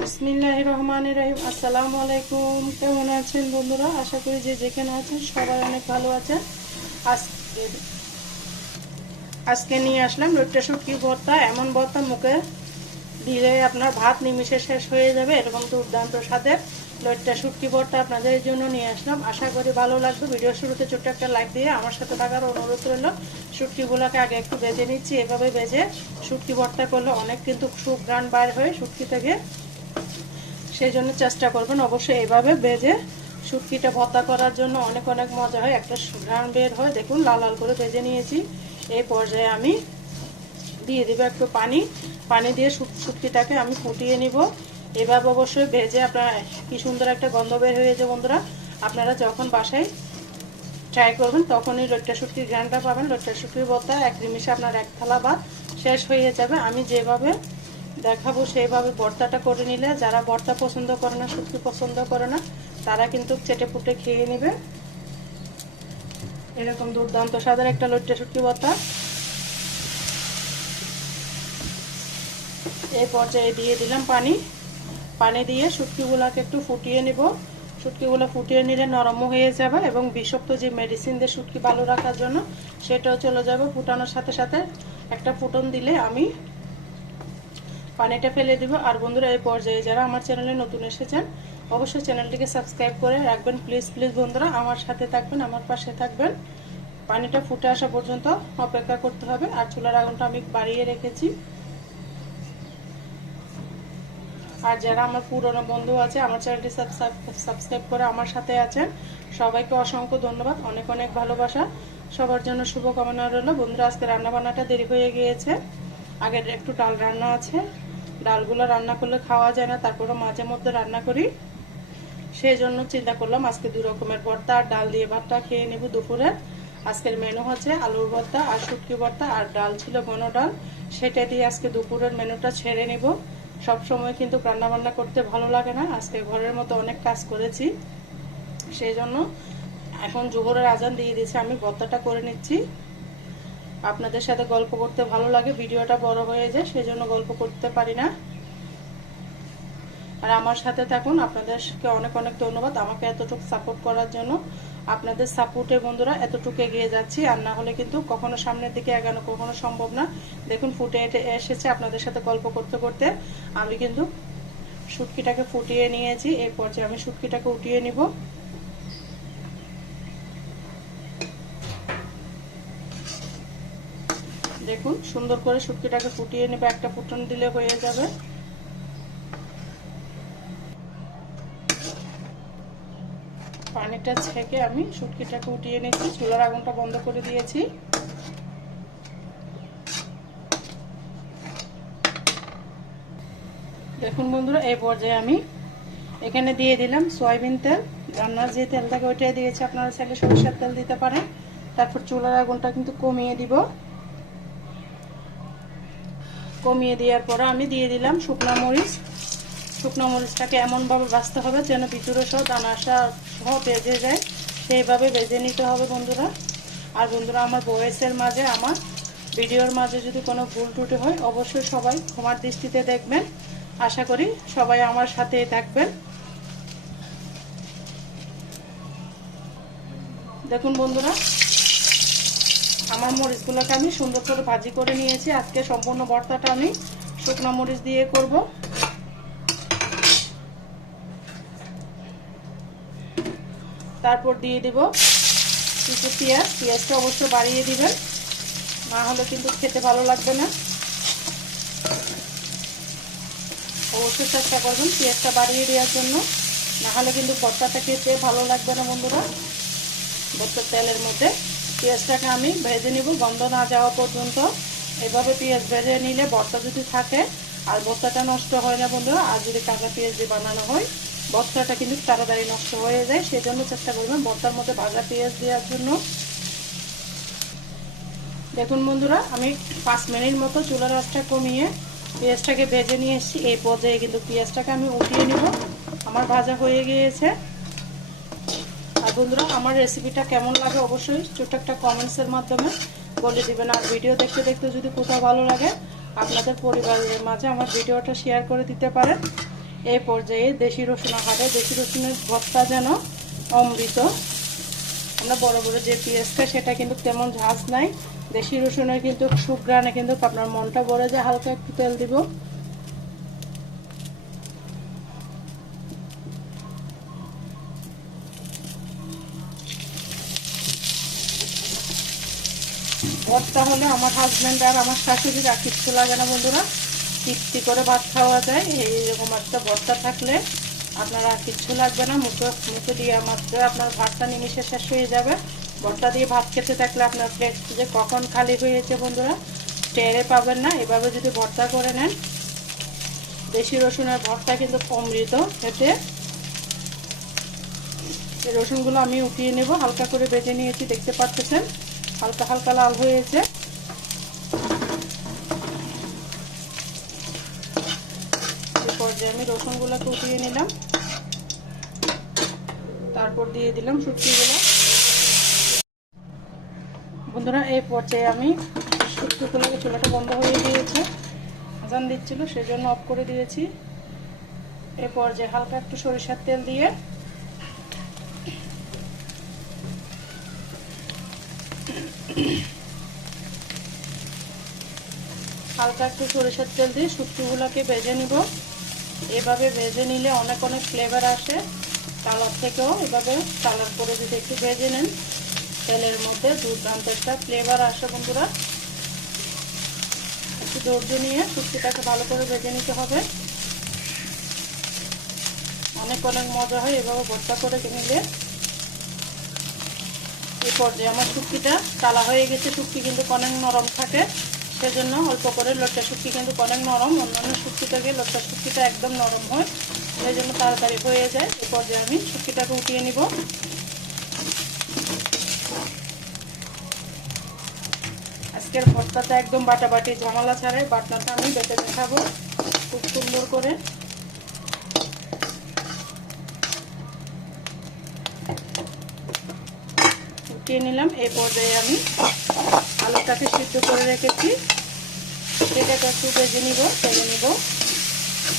বিসমিল্লাহির রহমানির রহিম। আসসালামু আলাইকুম। কেমন আছেন বন্ধুরা? আশা করি যে যেখানে আছেন সবাই অনেক ভালো আছেন। আজকে নিয়ে আসলাম লইট্টা শুটকি ভর্তা। এমন ভর্তা মুখে দিলে আপনার ভাত নিমিশে শেষ হয়ে যাবে, এরকম দুর্দান্ত স্বাদের লইট্টা শুটকি ভর্তা আপনাদের জন্য নিয়ে আসলাম। আশা করি ভালো লাগবে। ভিডিও শুরুতে ছোট্ট একটা লাইক দিয়ে আমার সাথে থাকার অনুরোধ রইল। শুটকিগুলোকে আগে একটু ভেজে নিচ্ছি। এভাবে ভেজে শুটকি ভর্তা করলে অনেক কিন্তু সুঘ্রাণ বার হয় শুটকি থেকে, সেই জন্য চেষ্টা করবেন অবশ্যই এইভাবে ভেজে শুটকিটা ভর্তা করার জন্য। অনেক অনেক মজা হয়, একটা ঘ্রাণ বের হয়। দেখুন লাল লাল করে ভেজে নিয়েছি। এই পর্যায়ে আমি দিয়ে দেবো একটু পানি দিয়ে শুটকিটাকে আমি ফুটিয়ে নিব। এভাবে অবশ্যই ভেজে আপনার কি সুন্দর একটা গন্ধ বের হয়েছে বন্ধুরা। আপনারা যখন বাসায় ট্রাই করবেন তখনই লইট্টা শুটকির ঘ্রাণটা পাবেন। লইট্টা শুটকির ভর্তা এক নিমিষে আপনার এক থালা ভাত শেষ হয়ে যাবে। আমি যেভাবে দেখাবো সেইভাবে ভর্তাটা করে নিলে যারা ভর্তা পছন্দ করে না, শুটকি পছন্দ করে না, তারা কিন্তু চেটে পুটে খেয়ে নেবে। এরকম দুর্দান্ত স্বাদের একটা লইট্টা শুটকি ভর্তা। এই পর্যায়ে দিয়ে দিলাম পানি দিয়ে শুটকিগুলোকে একটু ফুটিয়ে নিব। শুটকিগুলো ফুটিয়ে নিলে নরম হয়ে যাবে এবং বিষাক্ত যে মেডিসিন দিয়ে শুটকি ভালো রাখার জন্য সেটাও চলে যাবে। ফুটানোর সাথে সাথে একটা ফুটন দিলে আমি পানিটা ফেলে দিব। আর বন্ধুরা, এই পর্যায়ে যারা আমার চ্যানেলে নতুন এসেছেন অবশ্যই চ্যানেলটিকে সাবস্ক্রাইব করে রাখবেন। প্লিজ বন্ধুরা আমার সাথে থাকবেন, আমার পাশে থাকবেন। পানিটা ফুটে আসা পর্যন্ত অপেক্ষা করতে হবে। আর চুলার আগুনটা আমি বাড়িয়ে রেখেছি। আর যারা আমার পুরনো বন্ধু আছে আমার চ্যানেলটি সাবস্ক্রাইব করে আমার সাথে আছেন, সবাইকে অসংখ্য ধন্যবাদ, অনেক অনেক ভালোবাসা। সবার জন্য শুভকামনা রইল। বন্ধুরা, আজকে রান্নাবান্নাটা দেরি হয়ে গিয়েছে। আগের একটু ডাল রান্না আছে, ডালগুলো রান্না করলে খাওয়া যায় না, তারপরে মাঝে মধ্যে রান্না করি। সেই জন্য চিন্তা করলাম আজকে দুই রকমের ভর্তা আর ডাল দিয়ে ভাতটা খেয়ে নেব দুপুরে। আজকের মেনু হচ্ছে আলুর ভর্তা আর শুটকি ভর্তা, আর ডাল ছিল ঘন ডাল, সেটা দিয়ে আজকে দুপুরের মেনুটা ছেড়ে নেব। সব সময় কিন্তু রান্না বান্না করতে ভালো লাগে না, আজকে ঘরের মতো অনেক কাজ করেছি, সেই জন্য এখন জোহরের আজান দিয়ে দিয়েছে, আমি ভর্তাটা করে নিচ্ছি। আপনাদের সাথে গল্প করতে ভালো লাগে, ভিডিওটা বড় হয়ে যায়, সেই জন্য গল্প করতে পারি না। আর আমার সাথে থাকুন। আপনাদেরকে অনেক অনেক ধন্যবাদ আমাকে এতটুকু সাপোর্ট করার জন্য। আপনাদের সাপোর্টে বন্ধুরা এতটুকু এগিয়ে যাচ্ছি, আর না হলে কিন্তু কখনো সামনের দিকে এগানো কখনো সম্ভব না। দেখুন ফুটে এসেছে। আপনাদের সাথে গল্প করতে করতে আমি কিন্তু শুটকিটাকে ফুটিয়ে নিয়েছি। এই পর্যায়ে আমি শুটকিটাকে উঠিয়ে নিব। দেখুন সুন্দর করে শুটকিটাকে ফুটিয়ে নেবে, একটা ফুটন দিলে হয়ে যাবে। পানিটা ছেঁকে আমি শুটকিটাকে উঠিয়ে নিচ্ছি। চুলার আগুনটা বন্ধ করে দিয়েছি। দেখুন বন্ধুরা, এই পর্যায়ে আমি এখানে দিয়ে দিলাম সয়াবিন তেল। রান্নার যে তেল থাকে ওইটাই দিয়েছি, আপনারা চাইলে সরিষার তেল দিতে পারেন। তারপর চুলার আগুনটা কিন্তু কমিয়ে দিব। কমিয়ে দেওয়ার পর আমি দিয়ে দিলাম শুকনো মরিচ। শুকনো মরিচটাকে এমনভাবে ভাজতে হবে যেন ভিতরে সহ দানা সহ ভেজে যায়, সেইভাবে ভেজে নিতে হবে বন্ধুরা। আর বন্ধুরা, আমার ভয়েসের মাঝে, আমার ভিডিওর মাঝে যদি কোনো ভুল ত্রুটি হয় অবশ্যই সবাই ক্ষমার দৃষ্টিতে দেখবেন। আশা করি সবাই আমার সাথেই থাকবেন। দেখুন বন্ধুরা, আমার মরিচগুলোকে আমি সুন্দর করে ভাজি করে নিয়েছি। আজকে সম্পূর্ণ ভর্তাটা আমি শুকনো মরিচ দিয়ে করব। তারপর দিয়ে দিব কিছু পেঁয়াজটা অবশ্যই বাড়িয়ে দিবেন, না হলে কিন্তু খেতে ভালো লাগবে না। অবশ্যই চেষ্টা করবেন পেঁয়াজটা বাড়িয়ে দেওয়ার জন্য, না হলে কিন্তু ভর্তাটা খেতে ভালো লাগবে না বন্ধুরা। ভর্তার তেলের মধ্যে পেঁয়াজটাকে আমি ভেজে নিব গন্ধ না যাওয়া পর্যন্ত। এভাবে পেঁয়াজ ভেজে নিলে ভর্তা যদি থাকে আর ভর্তাটা নষ্ট হয় না বন্ধুরা। আর যদি কাঁচা পেঁয়াজ দিয়ে বানানো হয় ভর্তাটা কিন্তু তাড়াতাড়ি নষ্ট হয়ে যায়, সেই জন্য চেষ্টা করবেন ভর্তার মধ্যে ভাজা পেঁয়াজ দেওয়ার জন্য। দেখুন বন্ধুরা, আমি 5 মিনিট মতো চুলার আঁচটা কমিয়ে পেঁয়াজটাকে ভেজে নিয়ে এসেছি। এই পর্যায়ে কিন্তু পেঁয়াজটাকে আমি উঠিয়ে নিব। আমার ভাজা হয়ে গিয়েছে। আর বন্ধুরা, আমার রেসিপিটা কেমন লাগে অবশ্যই ছোট্ট একটা কমেন্টসের মাধ্যমে বলে দিবেন। আর ভিডিও দেখতে দেখতে যদি কোথাও ভালো লাগে আপনাদের পরিবারের মাঝে আমার ভিডিওটা শেয়ার করে দিতে পারেন। এই পর্যায়ে দেশি রসুন হবে। দেশি রসুনের ভর্তা যেন অমৃত। আমরা বড় বড় যে পেঁয়াজ খাই সেটা কিন্তু তেমন ঝাঁজ নাই। দেশি রসুনের কিন্তু সুঘ্রাণে কিন্তু আপনার মনটা ভরে যায়। হালকা একটু তেল দিব। ভর্তা হলে আমার হাজব্যান্ড আর আমার শাশুড়ির আর কিচ্ছু লাগে না বন্ধুরা, তৃপ্তি করে ভাত খাওয়া যায়। এইরকম একটা ভর্তা থাকলে আপনার আর কিচ্ছু লাগবে না। মুখে দিয়ে মাত্র আপনার ভাতটা নিমিশে শেষ হয়ে যাবে। ভর্তা দিয়ে ভাত খেতে থাকলে আপনার প্লেট যে কখন খালি হয়েছে বন্ধুরা টেরে পাবেন না। এভাবে যদি ভর্তা করে নেন, দেশি রসুনের ভর্তা কিন্তু অমৃত খেতে। এই রসুনগুলো আমি উঠিয়ে নেব। হালকা করে বেজে নিয়েছি, দেখতে পাচ্ছেন হালকা হালকা লাল হয়েছে। এই পর্যায়ে আমি রসুনগুলোকে উঠিয়ে নিলাম। তারপর দিয়ে দিলাম শুটকিগুলো। বন্ধুরা এই পর্যায়ে আমি শুটকিগুলোকে, চুলাটা বন্ধ হয়ে গিয়েছে, আজান দিচ্ছিল সেজন্য অফ করে দিয়েছি। এই পর্যায়ে হালকা একটু সরিষার তেল দিয়ে শুটকিগুলোকে ভেজে নিব। এভাবে ভেজে নিলে অনেক ফ্লেভার আসে কালার থেকেও। এভাবে কালার করে যদি একটু ভেজে নেন তেলের মধ্যে দুর্দান্ত একটা ফ্লেভার আসে বন্ধুরা। একটু ধৈর্য নিয়ে শুটকিটাকে ভালো করে ভেজে নিতে হবে। অনেক মজা হয় এভাবে ভর্তা করে নিলে। এই পর্যায়ে আমার শুটকিটা কালা হয়ে গেছে। শুটকি কিন্তু অনেক নরম থাকে, সেজন্য অল্প করে লটকা শুটকি কিন্তু অনেক নরম। অন্যান্য শুটকি থেকে লটকা শুটকিটা একদম নরম হয়, সেই জন্য তাড়াতাড়ি হয়ে যায়। এই পর্যায়ে আমি শুটকিটাকে উঠিয়ে নিব। আজকের ভর্তাটা একদম বাটাবাটি ঝামেলা ছাড়াই বাটনাটা আমি বেটে দেখাবো খুব সুন্দর করে। উঠিয়ে নিলাম। এই পর্যায়ে আমি আলুটাকে সিদ্ধ করে রেখেছি সেটাকে একটু ভেজে নিব, তেলে নিব।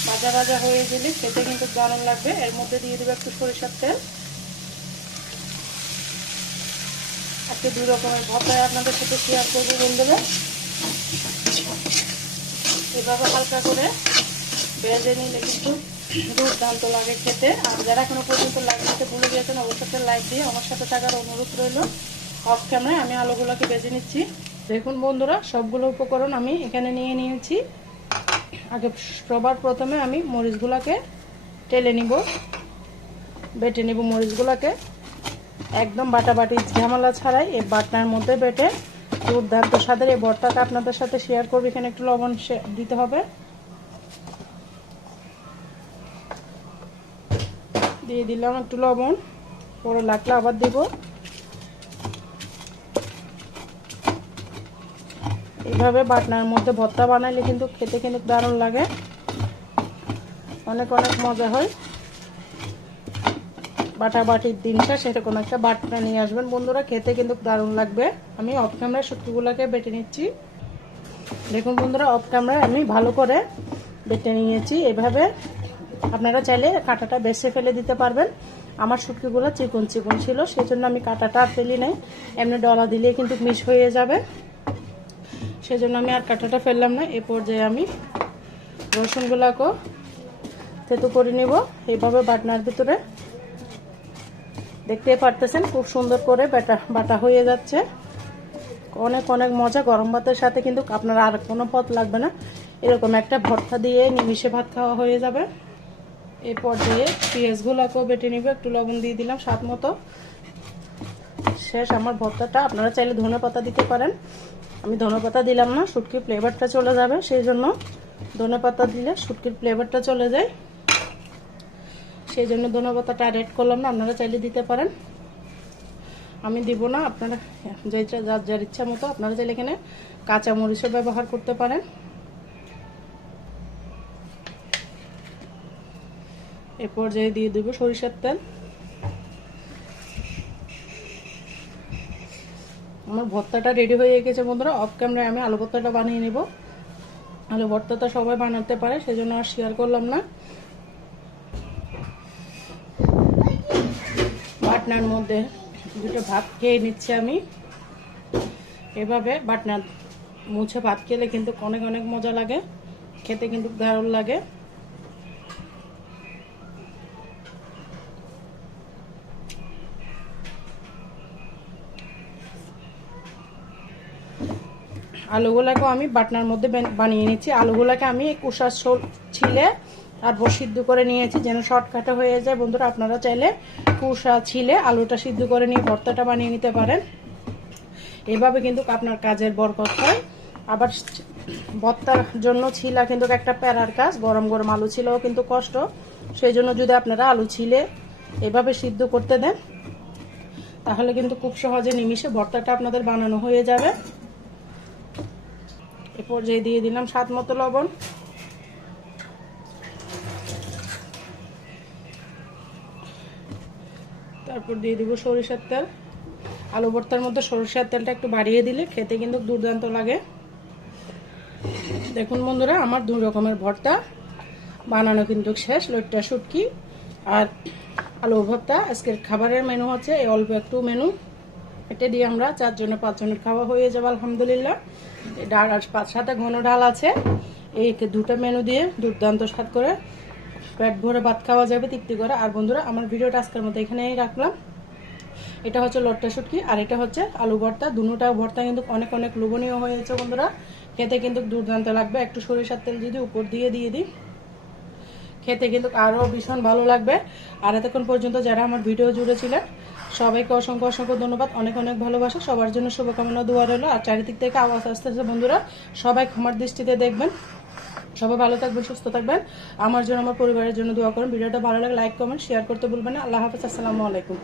ভাজা ভাজা হয়ে গেলে খেতে কিন্তু দারুণ লাগবে। এর মধ্যে দিয়ে দেবো একটু সরিষার তেল। আজকে দুই রকমের ভর্তায় আপনাদের সাথে শেয়ার করবো বন্ধুরা। এভাবে হালকা করে ভেজে নিলে কিন্তু দুর্দান্ত লাগে খেতে। আর যারা এখনো পর্যন্ত লাইক দিতে ভুলে গিয়েছেন অবশ্যই লাইক দিয়ে আমার সাথে থাকার অনুরোধ রইল। অফ ক্যামেরায় আমি আলুগুলোকে ভেজে নিচ্ছি। দেখুন বন্ধুরা সবগুলো উপকরণ আমি এখানে নিয়ে নিয়েছি। আগে সবার প্রথমে আমি মরিচগুলোকে টেলে নিব, বেটে নিব মরিচগুলোকে একদম বাটাবাটি ঝামেলা ছাড়াই। এই বাটনার মধ্যে বেটে দুর্দান্ত স্বাদের এই ভর্তাটা আপনাদের সাথে শেয়ার করব। এখানে একটু লবণ দিতে হবে, দিয়ে দিলাম একটু লবণ, পরে লাগলে আবার দেব। এইভাবে বাটনার মধ্যে ভর্তা বানাইলে কিন্তু খেতে কিন্তু দারুণ লাগে, অনেক মজা হয়। বাটাবাটির দিনটা সেরকম একটা বাটনা নিয়ে আসবেন বন্ধুরা, খেতে কিন্তু দারুণ লাগবে। আমি অফ ক্যামেরায় শুটকিগুলোকে বেটে নিচ্ছি। দেখুন বন্ধুরা অফ ক্যামেরায় আমি ভালো করে বেটে নিয়েছি। এভাবে আপনারা চাইলে কাঁটাটা বেছে ফেলে দিতে পারবেন। আমার শুটকিগুলো চিকন চিকন ছিল, সেই জন্য আমি কাঁটাটা ফেলি নাই। এমনি ডলা দিলে কিন্তু মিশ হয়ে যাবে, সেজন্য আমি আর কাঁটাটা ফেললাম না। এ পর্যায়ে আমি রসুনগুলোকেও থেতু করে নিব এইভাবে বাটনার ভিতরে। দেখতে পারতেছেন খুব সুন্দর করে বাটা হয়ে যাচ্ছে। অনেক মজা। গরম ভাতের সাথে কিন্তু আপনার আর কোনো পদ লাগবে না, এরকম একটা ভর্তা দিয়ে নিমিশে ভাত খাওয়া হয়ে যাবে। এই পর্যায়ে পেঁয়াজগুলোকেও বেটে নিব, একটু লবণ দিয়ে দিলাম স্বাদ মতো। শেষ আমার ভর্তাটা। আপনারা চাইলে ধনেপাতা দিতে পারেন, আমি ধনেপাতা দিলাম না, শুটকির ফ্লেভারটা চলে যাবে, সেই জন্য ধনেপাতা দিলে শুটকির ফ্লেভারটা চলে যায়, সেই জন্য ধনেপাতাটা অ্যাড করলাম না। আপনারা চাইলে দিতে পারেন, আমি দিব না। আপনারা যার ইচ্ছা মতো আপনারা চাইলে এখানে কাঁচা মরিচও ব্যবহার করতে পারেন। এ পর্যায়ে দিয়ে দেব সরিষার তেল। আমার ভর্তাটা রেডি হয়ে গেছে বন্ধুরা। অফ ক্যামেরায় আমি আলু ভর্তাটা বানিয়ে নেব। আলু ভর্তাটা সবাই বানাতে পারে, সেজন্য আর শেয়ার করলাম না। বাটনার মধ্যে দুটো ভাত খেয়ে নিচ্ছি আমি। এভাবে বাটনা মুছে ভাত খেলে কিন্তু অনেক অনেক মজা লাগে, খেতে কিন্তু দারুণ লাগে। আলুগুলাকেও আমি বাটনার মধ্যে বানিয়ে নিচ্ছি। আলুগুলাকে আমি কুসার ছিলে তারপর সিদ্ধ করে নিয়েছি যেন শর্টকাটে হয়ে যায়। বন্ধুরা আপনারা চাইলে কুসা ছিলে আলুটা সিদ্ধ করে নিয়ে ভর্তাটা বানিয়ে নিতে পারেন। এভাবে কিন্তু আপনার কাজের বরকত হয়। আবার ভর্তার জন্য ছিলা কিন্তু একটা প্যারার কাজ, গরম গরম আলু ছিলেও কিন্তু কষ্ট। সেই জন্য যদি আপনারা আলু ছিলে এভাবে সিদ্ধ করতে দেন তাহলে কিন্তু খুব সহজে নিমিষে ভর্তাটা আপনাদের বানানো হয়ে যাবে। এ পর্যায়ে দিয়ে দিলাম স্বাদ মতো লবণ। তারপর দিয়ে দিব সরিষার তেল। আলু ভর্তার মধ্যে সরিষার তেলটা একটু বাড়িয়ে দিলে খেতে কিন্তু দুর্দান্ত লাগে। দেখুন বন্ধুরা আমার 2 রকমের ভর্তা বানানো কিন্তু শেষ। লইট্টা শুটকি আর আলু ভর্তা আজকের খাবারের মেনু হচ্ছে এই অল্প একটু মেনু। এটা দিয়ে আমরা 4 জনের 5 জনের খাওয়া হয়ে যাবে আলহামদুলিল্লাহ। ডাল আর সাথে ঘন ডাল আছে। এই 2টা মেনু দিয়ে দুর্দান্ত স্বাদ করে পেট ভরে ভাত খাওয়া যাবে তৃপ্তি করে। আর বন্ধুরা আমার ভিডিওটা আজকের মতো এখানেই রাখলাম। এটা হচ্ছে লট্টা শুটকি আর এটা হচ্ছে আলু ভর্তা। দুটোটা ভর্তা কিন্তু অনেক অনেক লোভনীয় হয়েছে বন্ধুরা, খেতে কিন্তু দুর্দান্ত লাগবে। একটু সরিষার তেল যদি উপর দিয়ে দিই খেতে কিন্তু আরও ভীষণ ভালো লাগবে। আর এতক্ষণ পর্যন্ত যারা আমার ভিডিও জুড়ে ছিলেন সবাইকে অসংখ্য অসংখ্য ধন্যবাদ, অনেক অনেক ভালোবাসা। সবার জন্য শুভকামনা দোয়া রইল। আর চারিদিক থেকে আওয়াজ আসতেছে বন্ধুরা, সবাই ক্ষমার দৃষ্টিতে দেখবেন। সবাই ভালো থাকবেন, সুস্থ থাকবেন। আমার জন্য আমার পরিবারের জন্য দোয়া করুন। ভিডিওটা ভালো লাগলে লাইক কমেন্ট শেয়ার করতে ভুলবেন না। আল্লাহ হাফেজ, আসসালামু আলাইকুম।